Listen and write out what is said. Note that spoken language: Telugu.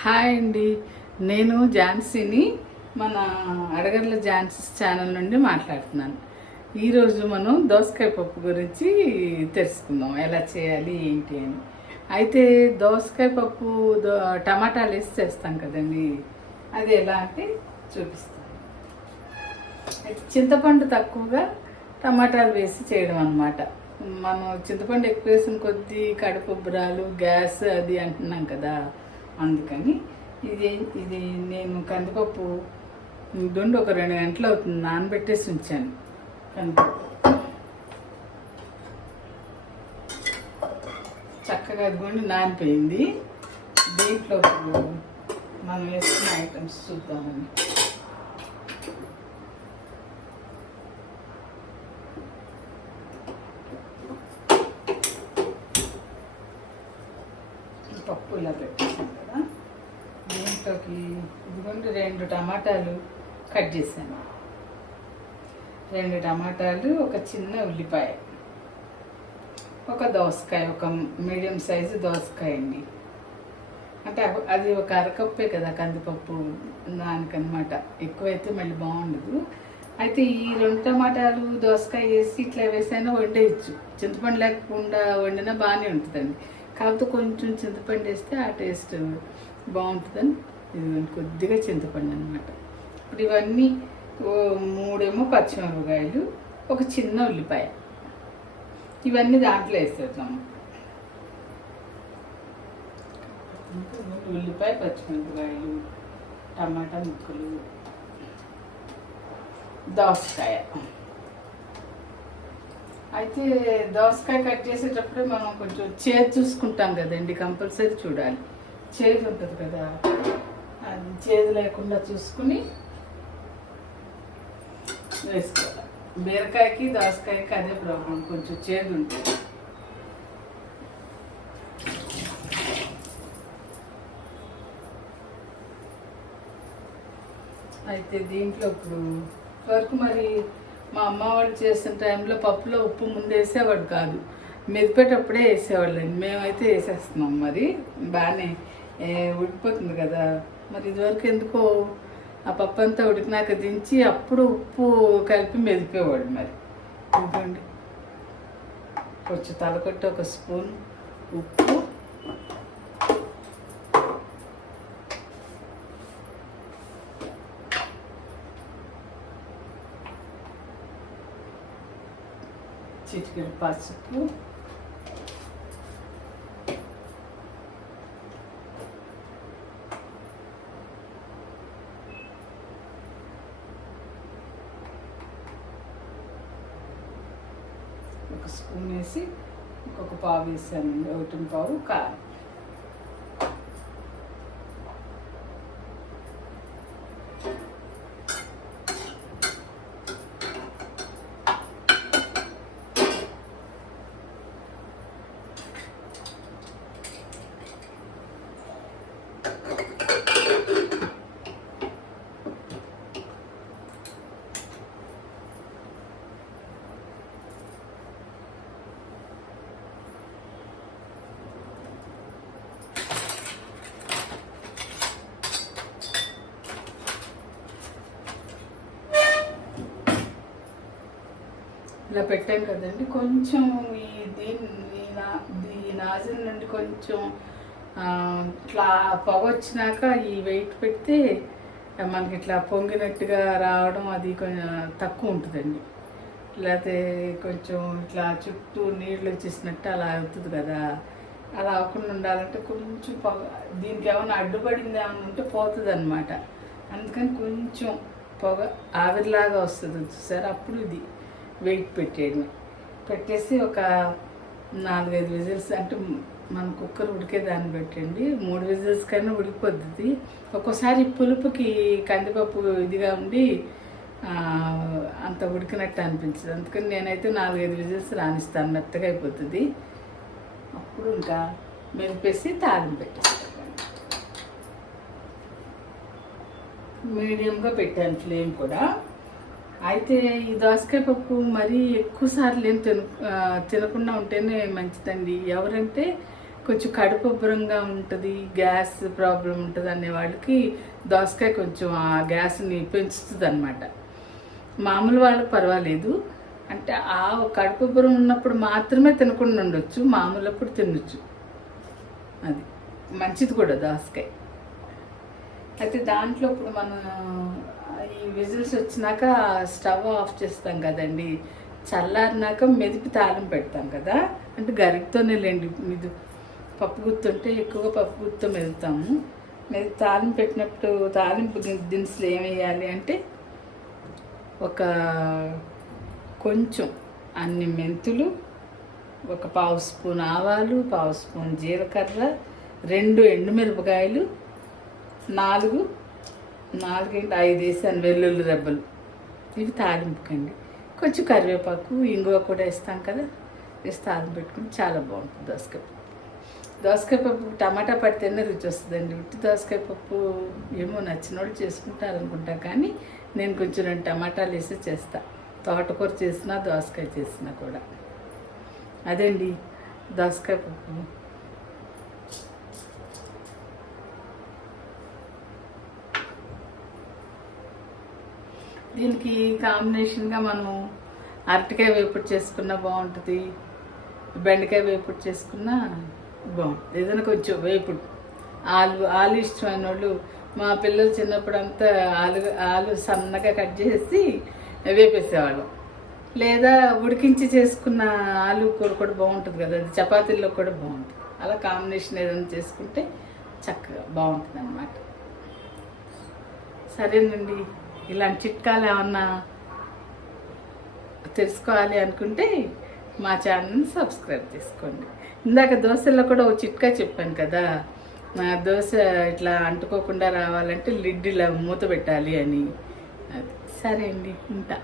హాయ్ అండి, నేను ఝాన్సీని మన అడగర్ల ఝాన్సీ ఛానల్ నుండి మాట్లాడుతున్నాను. ఈరోజు మనం దోసకాయ పప్పు గురించి తెలుసుకుందాం, ఎలా చేయాలి ఏంటి అని. అయితే దోసకాయ పప్పు టమాటాలు వేసి చేస్తాం కదండి, అది ఎలా అంటే చూపిస్తాను. అయితే చింతపండు తక్కువగా టమాటాలు వేసి చేయడం అన్నమాట. మనం చింతపండు ఎక్కువ వేసిన కొద్దీ కడుపు ఉబ్బరాలు, గ్యాస్ అది అంటున్నాం కదా, అందుకని ఇది నేను కందిపప్పు దొండి ఒక 2 గంటలు అవుతుంది నానబెట్టేసి ఉంచాను. కందిపప్పు చక్కగా అదిగోండి నానిపోయింది. దీంట్లో మనం వేసుకున్న ఐటమ్స్ చూద్దామండి. పప్పు ఇలా పెట్టేసాను కదా, దీంట్లోకి ఇదిగోండి 2 టమాటాలు కట్ చేశాను. 2 టమాటాలు, ఒక చిన్న ఉల్లిపాయ, ఒక దోసకాయ, ఒక మీడియం సైజు దోసకాయ అండి. అంటే అది ఒక అరకప్పే కదా కందిపప్పు, దానికనమాట. ఎక్కువైతే మళ్ళీ బాగుండదు. అయితే ఈ 2 టమాటాలు దోసకాయ వేసి ఇట్లా వేసైనా వండేయచ్చు. చింతపండు లేకుండా వండినా బాగానే ఉంటుందండి. కాకపోతే కొంచెం చింతపండు వేస్తే ఆ టేస్ట్ బాగుంటుందని ఇది కొద్దిగా చింతపండు అనమాట. ఇప్పుడు ఇవన్నీ 3 పచ్చిమిరపకాయలు, ఒక చిన్న ఉల్లిపాయ, ఇవన్నీ దాంట్లో వేసేద్దాము. ఉల్లిపాయ, పచ్చిమిరపకాయలు, టమాటా ముక్కలు, దోసకాయ. అయితే దోసకాయ కట్ చేసేటప్పుడే మనం కొంచెం చేదు చూసుకుంటాం కదండి, కంపల్సరీ చూడాలి. చేదు ఉంటుంది కదా, అది చేదు లేకుండా చూసుకుని వేసుకోవాలి. బీరకాయకి దోసకాయకి అదే ప్రాబ్లం, కొంచెం చేదు ఉంటుంది. అయితే దీంట్లో ఇప్పుడు వరకు మరి మా అమ్మ వాళ్ళు చేసిన టైంలో పప్పులో ఉప్పు ముందు వేసేవాడు కాదు, మెదిపేటప్పుడే వేసేవాళ్ళండి. మేమైతే వేసేస్తున్నాం, మరి బాగానే ఉడికిపోతుంది కదా. మరి ఇదివరకు ఎందుకో ఆ పప్పు అంతా ఉడికినాక దించి అప్పుడు ఉప్పు కలిపి మెదిపేవాడు. మరి ఇదిగోండి, కొంచెం తలకొట్టి ఒక స్పూన్ ఉప్పు, చిటికెడు పసుపు, ఒక స్పూన్ వేసి ఇంకొక పావు వేసానండి, 1 పావు కారం. ఇలా పెట్టాం కదండి. కొంచెం ఈ నాజిల్ నుండి కొంచెం ఇట్లా పొగ వచ్చినాక ఈ వెయిట్ పెడితే మనకి ఇట్లా పొంగినట్టుగా రావడం అది కొంచెం తక్కువ ఉంటుందండి. లేకపోతే కొంచెం ఇట్లా చుట్టూ నీళ్ళు వచ్చేసినట్టు అలా అవుతుంది కదా, అలా అవ్వకుండా ఉండాలంటే కొంచెం పొగ, దీనికి ఏమైనా అడ్డుపడింది ఏమైనా ఉంటే పోతుంది అనమాట. అందుకని కొంచెం పొగ ఆవిరిలాగా వస్తుంది చూసారు, అప్పుడు ఇది వెయిట్ పెట్టేసి ఒక 4-5 విజిల్స్, అంటే మన కుక్కర్ ఉడికేదాన్ని పెట్టండి. 3 విజిల్స్ కన్నా ఉడికిపోద్ది. ఒక్కోసారి పులుపుకి కందిపప్పు ఇదిగా ఉండి అంత ఉడికినట్టు అనిపించదు. అందుకని నేనైతే 4-5 విజిల్స్ రానిస్తాను, మెత్తగా అయిపోతుంది. అప్పుడు ఇంకా మెరిపేసి తాలింపు పెట్టేస్తాను. మీడియంగా పెట్టాను ఫ్లేమ్ కూడా. అయితే ఈ దోసకాయ పప్పు మరీ ఎక్కువ సార్లు ఏం తినకుండా ఉంటేనే మంచిదండి. ఎవరంటే కొంచెం కడుపుబ్బరంగా ఉంటుంది, గ్యాస్ ప్రాబ్లం ఉంటుంది అనే వాళ్ళకి దోసకాయ కొంచెం ఆ గ్యాస్ని పెంచుతుంది అనమాట. మామూలు వాళ్ళకి పర్వాలేదు, అంటే ఆ కడుపుబ్బరం ఉన్నప్పుడు మాత్రమే తినకుండా ఉండొచ్చు, మామూలప్పుడు తినొచ్చు. అది మంచిది కూడా దోసకాయ. అయితే దాంట్లో ఇప్పుడు మనం ఈ విజిల్స్ వచ్చినాక స్టవ్ ఆఫ్ చేస్తాం కదండి, చల్లారినాక మెదిపి తాలింపు పెడతాం కదా, అంటే గరికతోనే లేండి. ఇది పప్పు గుత్తుంటే ఎక్కువగా పప్పు గుత్తో మెదుపుతాము. తాలింపు పెట్టినప్పుడు తాలింపు దినుసులు ఏమి వేయాలి అంటే ఒక కొంచెం అన్ని మెంతులు, ఒక పావు స్పూన్ ఆవాలు, పావు స్పూన్ జీలకర్ర, 2 ఎండుమిరపకాయలు, 4 5 వేసాను వెల్లుల్లి రెబ్బలు. ఇవి తాలింపుకండి. కొంచెం కరివేపాకు, ఇంగువ కూడా వేస్తాం కదా, వేసి తాలింపు పెట్టుకుని చాలా బాగుంటుంది దోసకాయ పప్పు. దోసకాయ పప్పు టమాటా పడితేనే రుచి వస్తుందండి. ఉట్టి దోసకాయ పప్పు ఏమో నచ్చిన వాళ్ళు చేసుకుంటారనుకుంటా, కానీ నేను కొంచెం 2 టమాటాలు వేసి చేస్తా. తోటకూర చేసినా దోసకాయ చేసినా కూడా అదండి దోసకాయ పప్పు. దీనికి కాంబినేషన్గా మనం అరటికాయ వేపుడు చేసుకున్నా బాగుంటుంది, బెండకాయ వేపుడు చేసుకున్నా బాగుంటుంది. ఏదైనా కొంచెం వేపుడు, ఆలు ఇష్టమైన వాళ్ళు, మా పిల్లలు చిన్నప్పుడు అంతా ఆలు సన్నగా కట్ చేసి వేపేసేవాళ్ళం. లేదా ఉడికించి చేసుకున్న ఆలు కూర కూడా బాగుంటుంది కదా, అది చపాతీల్లో కూడా బాగుంటుంది. అలా కాంబినేషన్ ఏదైనా చేసుకుంటే చక్కగా బాగుంటుంది అన్నమాట. సరేనండి, ఇలాంటి చిట్కాలు ఏమన్నా తెలుసుకోవాలి అనుకుంటే మా ఛానల్ని సబ్స్క్రైబ్ చేసుకోండి. ఇందాక దోశల్లో కూడా ఒక చిట్కా చెప్పాను కదా, దోశ ఇట్లా అంటుకోకుండా రావాలంటే లిడ్ ఇలా మూత పెట్టాలి అని. అది సరే అండి, ఉంటా.